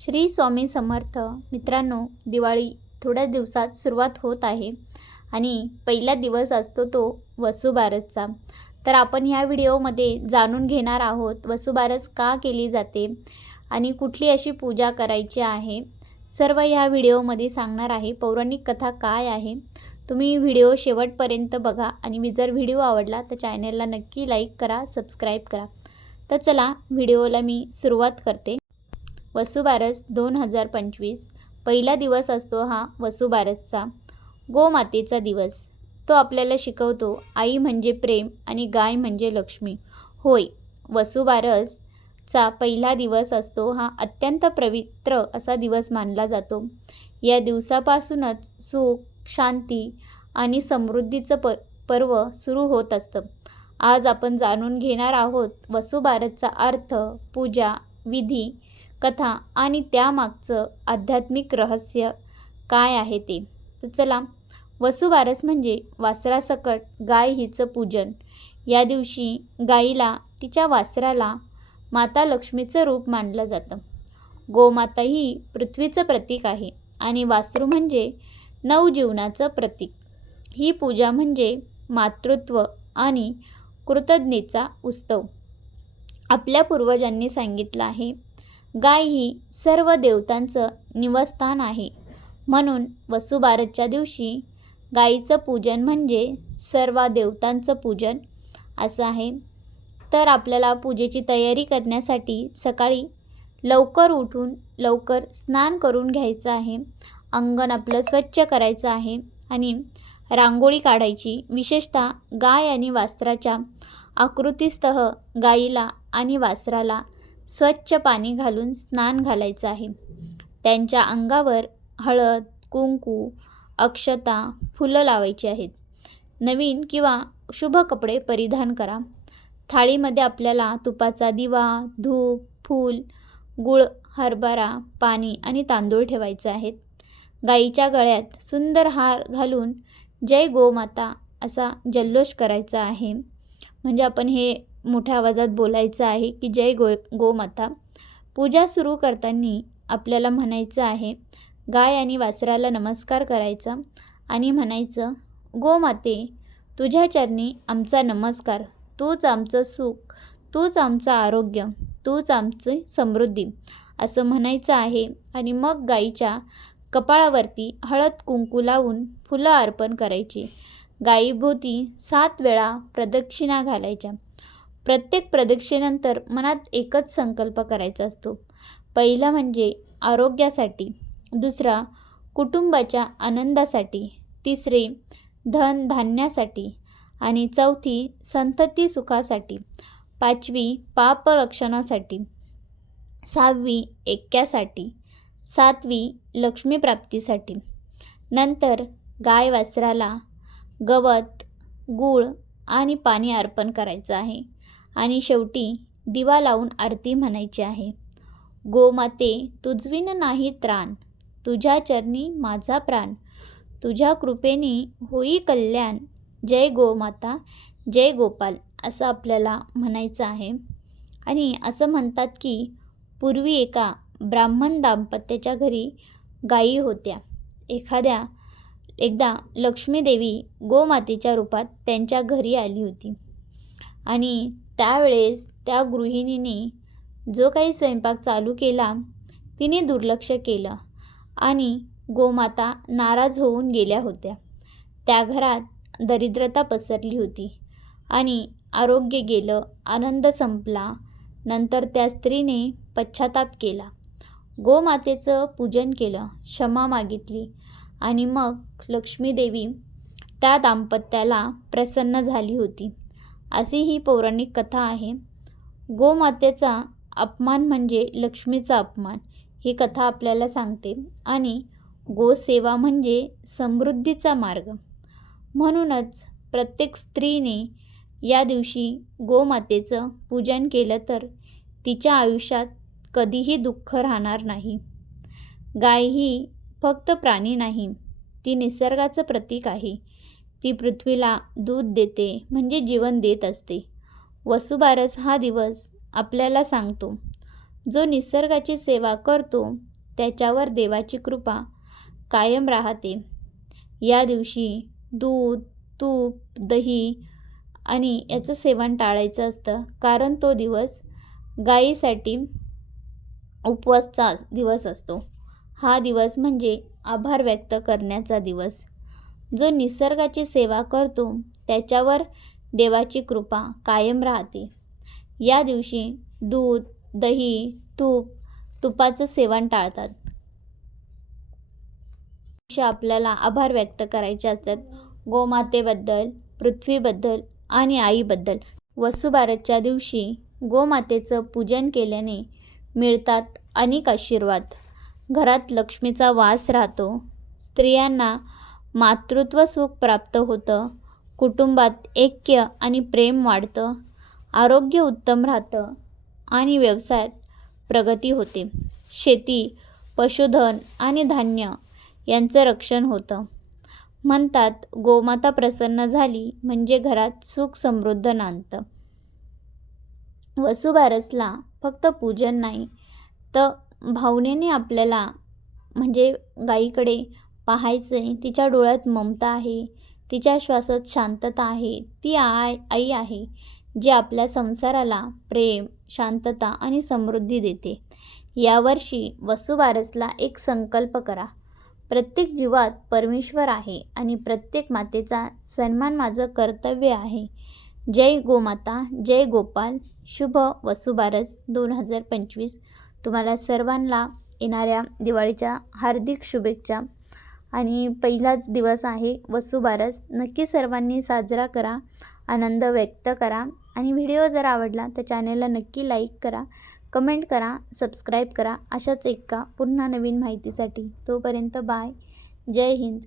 श्री स्वामी समर्थ. मित्रांनो दिवाळी थोड्या दिवसात सुरुवात होत आहे आणि पहिला दिवस असतो तो वसुबारसचा. तर आपण ह्या व्हिडिओमध्ये जाणून घेणार आहोत वसुबारस का केली जाते आणि कुठली अशी पूजा करायची आहे. सर्व ह्या व्हिडिओमध्ये सांगणार आहे पौराणिक कथा काय आहे. तुम्ही व्हिडिओ शेवटपर्यंत बघा आणि मी जर व्हिडिओ आवडला तर चॅनलला नक्की लाईक करा सबस्क्राईब करा. तर चला व्हिडिओला मी सुरुवात करते. वसुबारस दोन हजार पंचवीस. पहिला दिवस असतो हा वसुबारसचा. गोमातेचा दिवस. तो आपल्याला शिकवतो आई म्हणजे प्रेम आणि गाय म्हणजे लक्ष्मी. होय वसुबारसचा पहिला दिवस असतो हा अत्यंत पवित्र असा दिवस मानला जातो. या दिवसापासूनच सुख शांती आणि समृद्धीचं प पर्व सुरू होत असतं. आज आपण जाणून घेणार आहोत वसुबारसचा अर्थ पूजा विधी कथा आणि त्यामागचं आध्यात्मिक रहस्य काय आहे ते? तर चला वसुबारस म्हणजे वासरासकट गाय हिचं पूजन. या दिवशी गाईला तिच्या वासराला माता लक्ष्मीचं रूप मानलं जातं. गोमाता ही पृथ्वीचं प्रतीक आहे आणि वासरू म्हणजे नवजीवनाचं प्रतीक. ही पूजा म्हणजे मातृत्व आणि कृतज्ञतेचा उत्सव. आपल्या पूर्वजांनी सांगितलं आहे गाय ही सर्व देवतांचं निवासस्थान आहे. म्हणून वसुबारसच्या दिवशी गाईचं पूजन म्हणजे सर्व देवतांचं पूजन असं आहे. तर आपल्याला पूजेची तयारी करण्यासाठी सकाळी लवकर उठून लवकर स्नान करून घ्यायचं आहे. अंगण आपलं स्वच्छ करायचं आहे आणि रांगोळी काढायची. विशेषतः गाय आणि वासराच्या आकृतीस्तह गाईला आणि वासराला स्वच्छ पाणी घालून स्नान घालायचं आहे. त्यांच्या अंगावर हळद कुंकू अक्षता फुलं लावायची आहेत. नवीन किंवा शुभ कपडे परिधान करा. थाळीमध्ये आपल्याला तुपाचा दिवा धूप फूल गुळ हरभरा पाणी आणि तांदूळ ठेवायचे आहेत. गाईच्या गळ्यात सुंदर हार घालून जय गोमाता असा जल्लोष करायचा आहे. म्हणजे आपण हे मोठ्या आवाजात बोलायचं आहे की जय गो गोमाता. पूजा सुरू करताना आपल्याला म्हणायचं आहे गाय आणि वासराला नमस्कार करायचा आणि म्हणायचं गोमाते तुझ्या चरणी आमचा नमस्कार. तूच आमचं सुख. तूच आमचं आरोग्य. तूच आमची समृद्धी. असं म्हणायचं आहे आणि मग गाईच्या कपाळावरती हळद कुंकू लावून फुलं अर्पण करायची. गाईभोवती सात वेळा प्रदक्षिणा घालायच्या. प्रत्येक प्रदक्षिणेनंतर मनात एकच संकल्प करायचा असतो. पहिला म्हणजे आरोग्यासाठी दुसरा कुटुंबाच्या आनंदासाठी तिसरे धन धान्यासाठी आणि चौथी संतती सुखासाठी पाचवी पापरक्षणासाठी सहावी एक्क्यासाठी सातवी लक्ष्मीप्राप्तीसाठी नंतर गाय वासराला गवत गूळ आणि पाणी अर्पण करायचं आहे. आणि शेवटी दिवा लावून आरती म्हणायची आहे. गोमाते तुझविन नाही त्राण तुझ्या चरणी माझा प्राण. तुझ्या कृपेने होई कल्याण. जय गोमाता जय गोपाल असं आपल्याला म्हणायचं आहे. आणि असं म्हणतात की पूर्वी एका ब्राह्मण दाम्पत्याच्या घरी गायी होत्या. एखाद्या एकदा लक्ष्मीदेवी गोमातेच्या रूपात त्यांच्या घरी आली होती. आणि त्यावेळेस त्या गृहिणीने जो काही स्वयंपाक चालू केला तिने दुर्लक्ष केलं आणि गोमाता नाराज होऊन गेल्या होत्या. त्या घरात दरिद्रता पसरली होती आणि आरोग्य गेलं आनंद संपला. नंतर त्या स्त्रीने पश्चाताप केला. गोमातेचं पूजन केलं क्षमा मागितली आणि मग लक्ष्मीदेवी त्या दाम्पत्याला प्रसन्न झाली होती. अशी ही पौराणिक कथा आहे. गोमातेचा अपमान म्हणजे लक्ष्मीचा अपमान ही कथा आपल्याला सांगते. आणि गोसेवा म्हणजे समृद्धीचा मार्ग. म्हणूनच प्रत्येक स्त्रीने या दिवशी गोमातेचं पूजन केलं तर तिच्या आयुष्यात कधीही दुःख राहणार नाही. गाय ही फक्त प्राणी नाही ती निसर्गाचं प्रतीक आहे. ती पृथ्वीला दूध देते म्हणजे जीवन देत असते. वसुबारस हा दिवस आपल्याला सांगतो. जो निसर्गाची सेवा करतो त्याच्यावर देवाची कृपा कायम राहते. या दिवशी दूध तूप दही आणि याचं सेवन टाळायचं असतं कारण तो दिवस गायीसाठी उपवासचा दिवस असतो. हा दिवस म्हणजे आभार व्यक्त करण्याचा दिवस. जो निसर्गाची सेवा करतो त्याच्यावर देवाची कृपा कायम राहते. या दिवशी दूध दही तूप तुपाचं सेवन टाळतात. दिवशी आपल्याला आभार व्यक्त करायचे असतात. गोमातेबद्दल पृथ्वीबद्दल आणि आईबद्दल. वसुबारसच्या दिवशी गोमातेचं पूजन केल्याने मिळतात अनेक आशीर्वाद. घरात लक्ष्मीचा वास राहतो. स्त्रियांना मातृत्व सुख प्राप्त होतं. कुटुंबात ऐक्य आणि प्रेम वाढतं. आरोग्य उत्तम राहतं आणि व्यवसायात प्रगती होते. शेती पशुधन आणि धान्य यांचं रक्षण होतं. म्हणतात गोमाता प्रसन्न झाली म्हणजे घरात सुख समृद्ध नांदतं. वसुबारसला फक्त पूजन नाही तर भावनेने आपल्याला म्हणजे गाईकडे पाहायचं. आहे तिच्या डोळ्यात ममता आहे. तिच्या श्वासात शांतता आहे. ती आय आई आहे जी आपल्या संसाराला प्रेम शांतता आणि समृद्धी देते. यावर्षी वसुबारसला एक संकल्प करा. प्रत्येक जीवात परमेश्वर आहे आणि प्रत्येक मातेचा सन्मान माझं कर्तव्य आहे. जय गोमाता जय गोपाल. शुभ वसुबारस दोन हजार पंचवीस. तुम्हाला सर्वांना येणाऱ्या दिवाळीच्या हार्दिक शुभेच्छा. आणि पहिलाच दिवस आहे वसुबारस नक्की सर्वांनी साजरा करा आनंद व्यक्त करा आणि व्हिडिओ जर आवडला तर चॅनेलला नक्की लाईक करा कमेंट करा सबस्क्राईब करा अशाच एका पुन्हा नवीन माहितीसाठी. तोपर्यंत बाय. जय हिंद.